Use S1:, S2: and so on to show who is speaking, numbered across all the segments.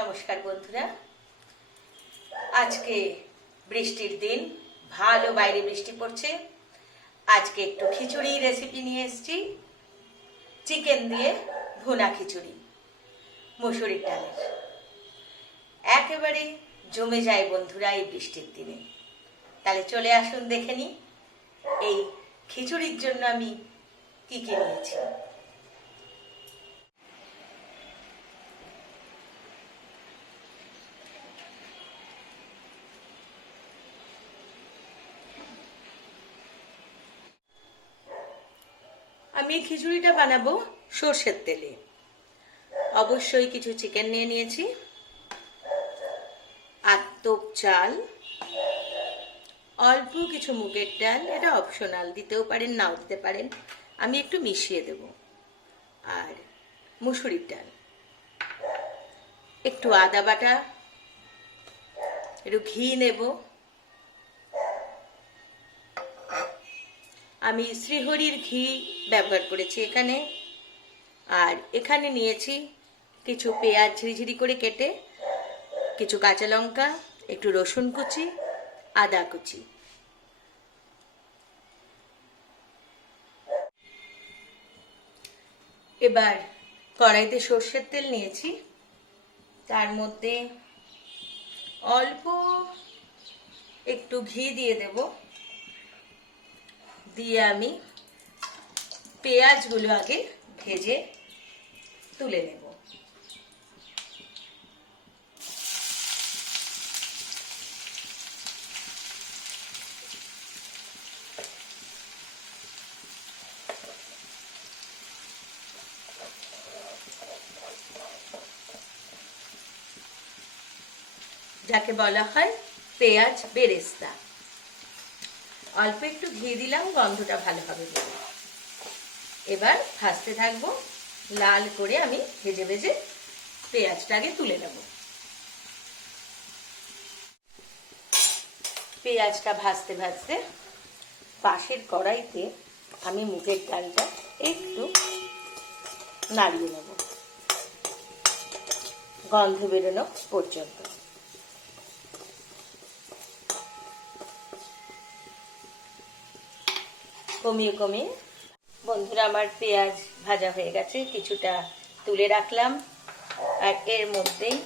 S1: নমস্কার বন্ধুরা। আজকে বৃষ্টির দিন, ভালো বাইরে বৃষ্টি পড়ছে। আজকে একটু খিচুড়ি রেসিপি নিয়ে এসেছি। চিকেন দিয়ে ভুনা খিচুড়ি, মুসুরির ডালের। একেবারে জমে যায় বন্ধুরা এই বৃষ্টির দিনে। তাহলে চলে আসুন দেখে নি, এই খিচুড়ির জন্য আমি কি কি নিয়েছি। আমি খিচুড়িটা বানাবো সর্ষের তেলে। অবশ্যই কিছু চিকেন নিয়ে নিয়েছি। আত্মপ চাল। অল্প কিছু মুগের ডাল, এটা অপশনাল দিতেও পারেন, নাও দিতে পারেন। আমি একটু মিশিয়ে দেব। আর মুসুরির ডাল। একটু আদা বাটা, একটু ঘি নেব। আমি শ্রীহরির ঘি ব্যবহার করেছি এখানে। আর এখানে নিয়েছি কিছু পেঁয়াজ ঝিরিঝিরি করে কেটে, কিছু কাঁচা লঙ্কা, একটু রসুন কুচি, আদা কুচি। এবার কড়াইতে সর্ষের তেল নিয়েছি। তার মধ্যে অল্প একটু ঘি দিয়ে দেব। দিয়ে আমি পেঁয়াজগুলো আগে ভেজে তুলে নেব। যাকে বলা হয় পেঁয়াজ বেরেস্তা। অল্প একটু ঘি দিলাম, গন্ধটা ভালো হবে এবার ভাজতে থাকব, লাল করে আমি ভেজে ভেজে পেঁয়াজটা আগে তুলে নেব। পেঁয়াজটা ভাজতে ভাজতে পাশের কড়াইতে আমি মুখের ডালটা একটু নাড়িয়ে নেব। গন্ধ বেরোনো পর্যন্ত। কমিয়ে কমিয়ে। বন্ধুরা, আমার পেঁয়াজ ভাজা হয়ে গেছে, কিছুটা তুলে রাখলাম। আর এর মধ্যেই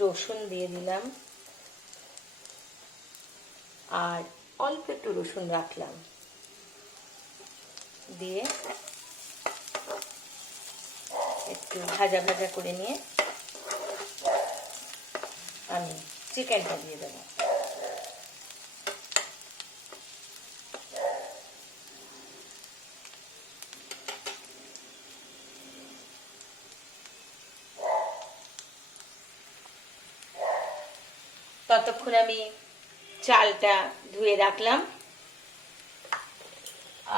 S1: রসুন দিয়ে দিলাম। আর অল্প একটু রসুন রাখলাম। দিয়ে একটু ভাজা ভাজা করে নিয়ে আমি চিকেনটা দিয়ে দেবো। ততক্ষণ আমি চালটা ধুয়ে রাখলাম।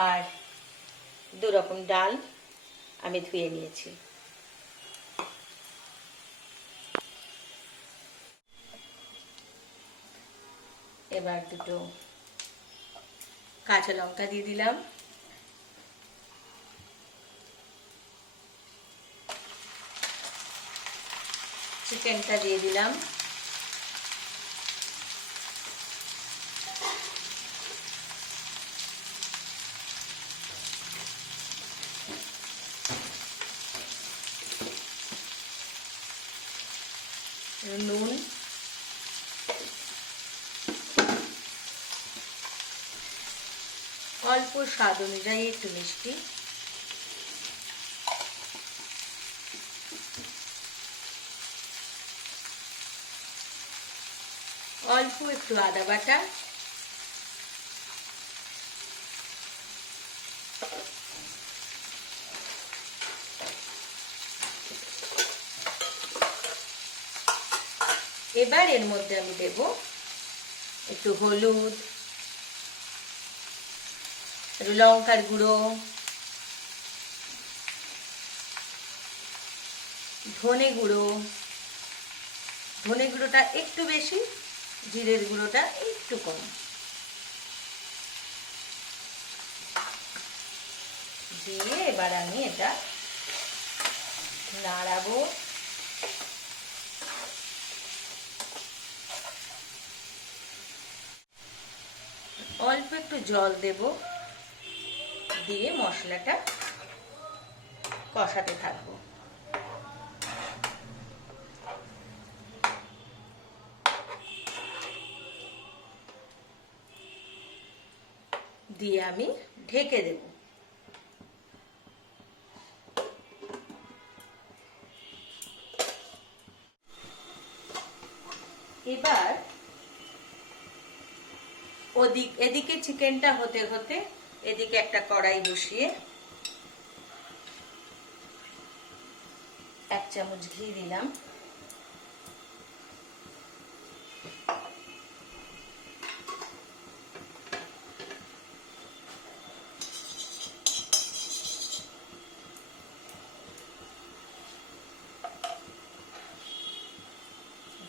S1: আর দু রকম ডাল আমি ধুয়ে নিয়েছি। এবার দুটো কাঁচা লঙ্কা দিয়ে দিলাম। চিকেনটা দিয়ে দিলাম নুন অল্প স্বাদ অনুযায়ী একটু মিষ্টি। অল্প একটু আদা বাটা। এবার এর মধ্যে আমি দেব একটু হলুদ। লঙ্কার গুঁড়ো, ধনে গুঁড়ো, ধনে গুঁড়োটা একটু বেশি, জিরের গুঁড়োটা একটু কম। দিয়ে এবার আমি এটা নাড়াবো। অল্প একটু জল দেব। দিয়ে মশলাটা কষাতে থাকব। দিয়ে আমি ঢেকে দেব। এবার ওদিক এদিকে চিকেনটা হতে হতে এদিকে একটা কড়াই বসিয়ে এক চামচ ঘি দিলাম।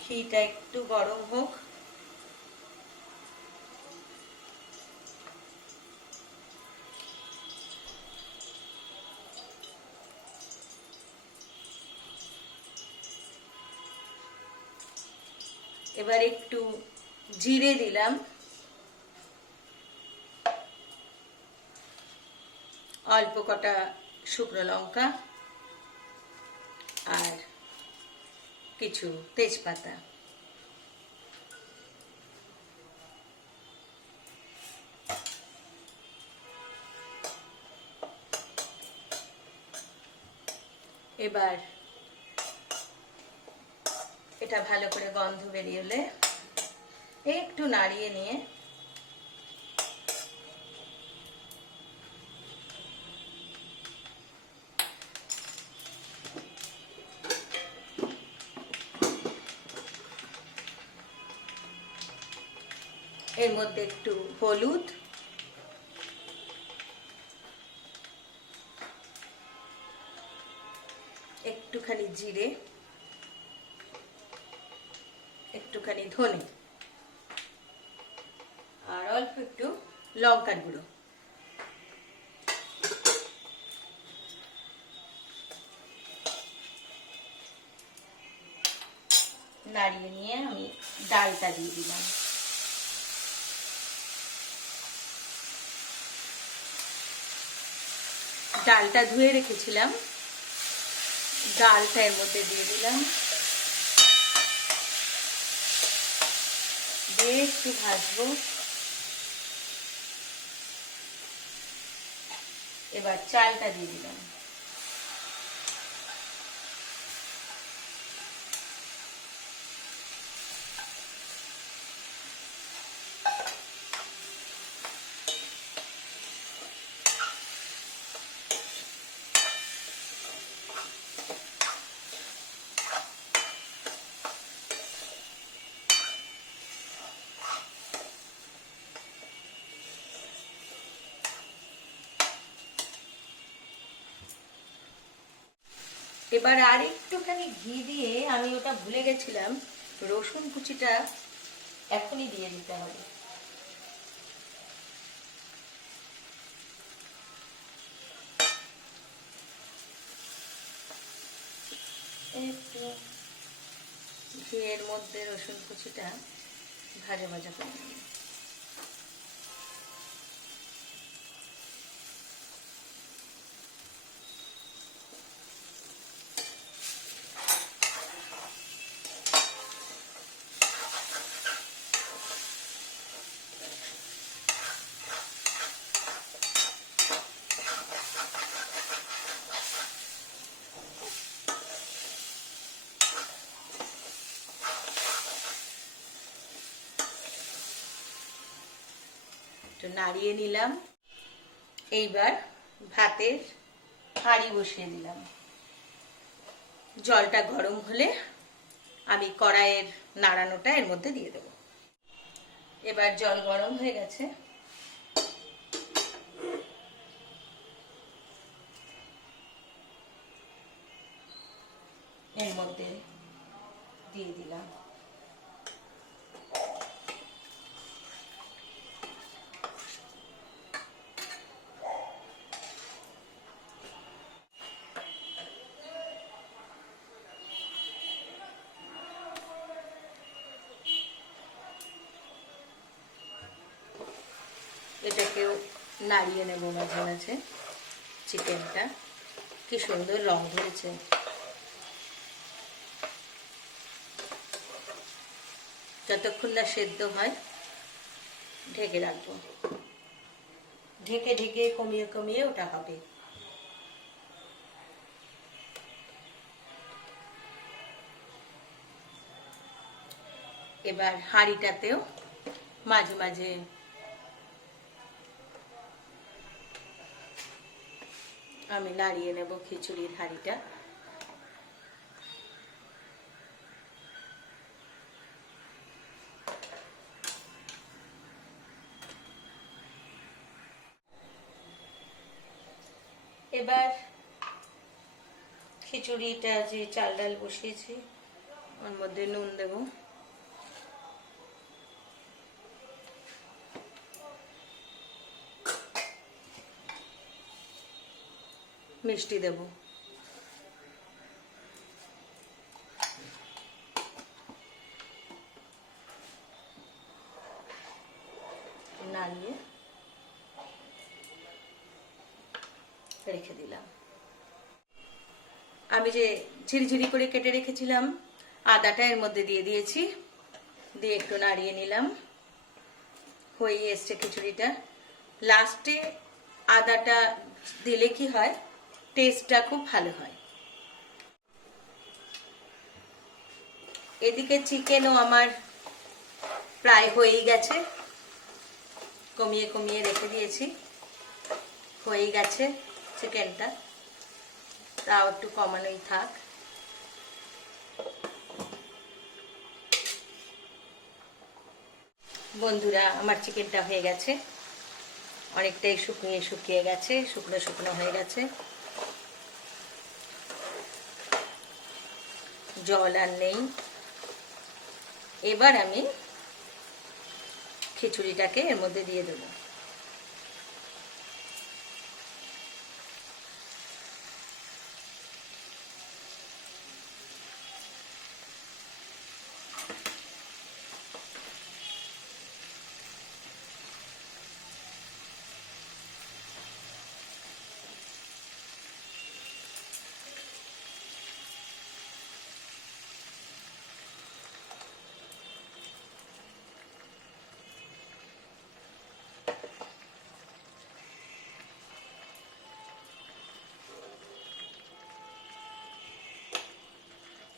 S1: ঘিটা একটু গরম হোক। এবার একটু জিরে দিলাম। অল্প কটা শুকনো লঙ্কা আর কিছু তেজপাতা। এবার এটা ভালো করে গন্ধ বেরিয়ে একটু নাড়িয়ে নিয়ে এর মধ্যে একটু হলুদ একটুখানি জিরে একটুখানি ধনে। আর অল্প একটু লঙ্কার গুঁড়ো। নাড়িয়ে নিয়ে আমি ডালটা দিয়ে দিলাম। ডালটা ধুয়ে রেখেছিলাম। ডালটা এর মধ্যে দিয়ে দিলাম। দিয়ে একটু ভাজবো। এবার চালটা দিয়ে দিলাম। এবার আর একটুখানি ঘি দিয়ে আমি ওটা ভুলে গেছিলাম, রসুন কুচিটা এখনই দিয়ে দিতে হবে। ঘিয়ের মধ্যে রসুন কুচিটা ভাজা ভাজা করে একটু নাড়িয়ে নিলাম। এইবার ভাতের হাঁড়ি বসিয়ে দিলাম। জলটা গরম হলে আমি কড়াইয়ের নাড়ানোটা এর মধ্যে দিয়ে দেবো। এবার জল গরম হয়ে গেছে। এর মধ্যে দিয়ে দিলাম। এটাকেও নাড়িয়ে নেব মাঝে মাঝে। চিকেনটা কি সুন্দর রং ধরেছে যতক্ষণ না সেদ্ধ হয়, ঢেকে রাখব। ঢেকে ঢেকে কমিয়ে কমিয়ে ওটা হবে। এবার হাঁড়িটাতেও মাঝে মাঝে আমি নাড়িয়ে নেব খিচুড়ির হাঁড়িটা। এবার খিচুড়িটা যে চাল ডাল বসিয়েছি, ওর মধ্যে নুন দেবো। মিষ্টি দেব। নাড়িয়ে রেখে দিলাম। আমি যে ঝিরিঝিরি করে কেটে রেখেছিলাম, আদাটা এর মধ্যে দিয়ে দিয়েছি। দিয়ে একটু নাড়িয়ে নিলাম। হয়ে এসছে খিচুড়িটা। লাস্টে আদাটা দিলে কি হয়? টেস্টটা খুব ভালো হয়। এদিকে চিকেনও আমার প্রায় হয়েই গেছে। কমিয়ে কমিয়ে রেখে দিয়েছি। হয়েই গেছে চিকেনটা। তাও একটু কমানোই থাক। বন্ধুরা, আমার চিকেনটা হয়ে গেছে। অনেকটাই শুকিয়ে শুকিয়ে গেছে, শুকনো শুকনো হয়ে গেছে। জল আর নেই। এবার আমি খিচুড়িটাকে এর মধ্যে দিয়ে দেবো।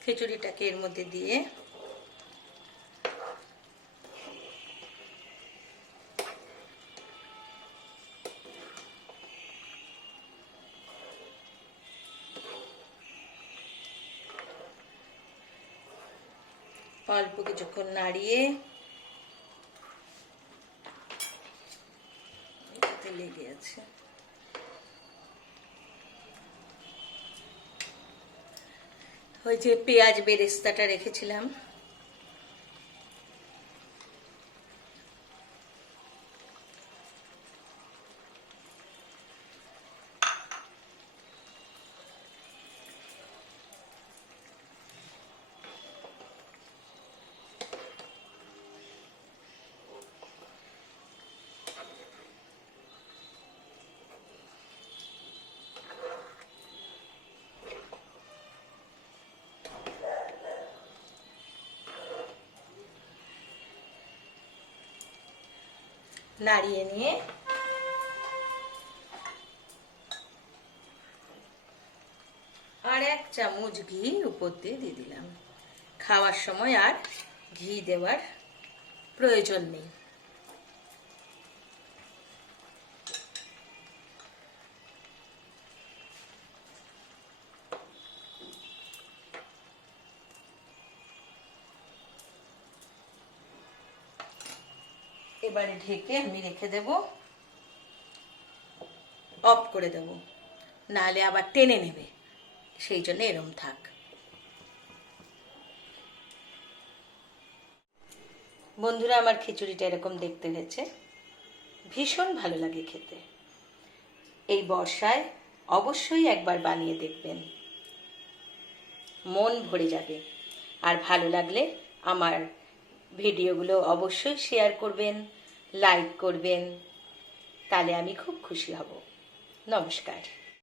S1: খিচুড়িটাকে এর মধ্যে দিয়ে। অল্প কিছুক্ষণ নাড়িয়ে লেগে আছে। ওই যে পেঁয়াজ বেরেস্তাটা রেখেছিলাম। নাড়িয়ে নিয়ে। আর এক চামচ ঘি উপর দিয়ে দিয়ে দিলাম। খাওয়ার সময় আর ঘি দেওয়ার প্রয়োজন নেই। এবারে ঢেকে আমি রেখে দেব। অফ করে দেব। নাহলে আবার টেনে নেবে। সেই জন্য এরম থাক। বন্ধুরা, আমার খিচুড়িটা এরকম দেখতে হয়েছে ভীষণ ভালো লাগে খেতে। এই বর্ষায় অবশ্যই একবার বানিয়ে দেখবেন। মন ভরে যাবে। আর ভালো লাগলে আমার ভিডিওগুলো অবশ্যই শেয়ার করবেন। লাইক করবেন। তাহলে আমি খুব খুশি হব। নমস্কার।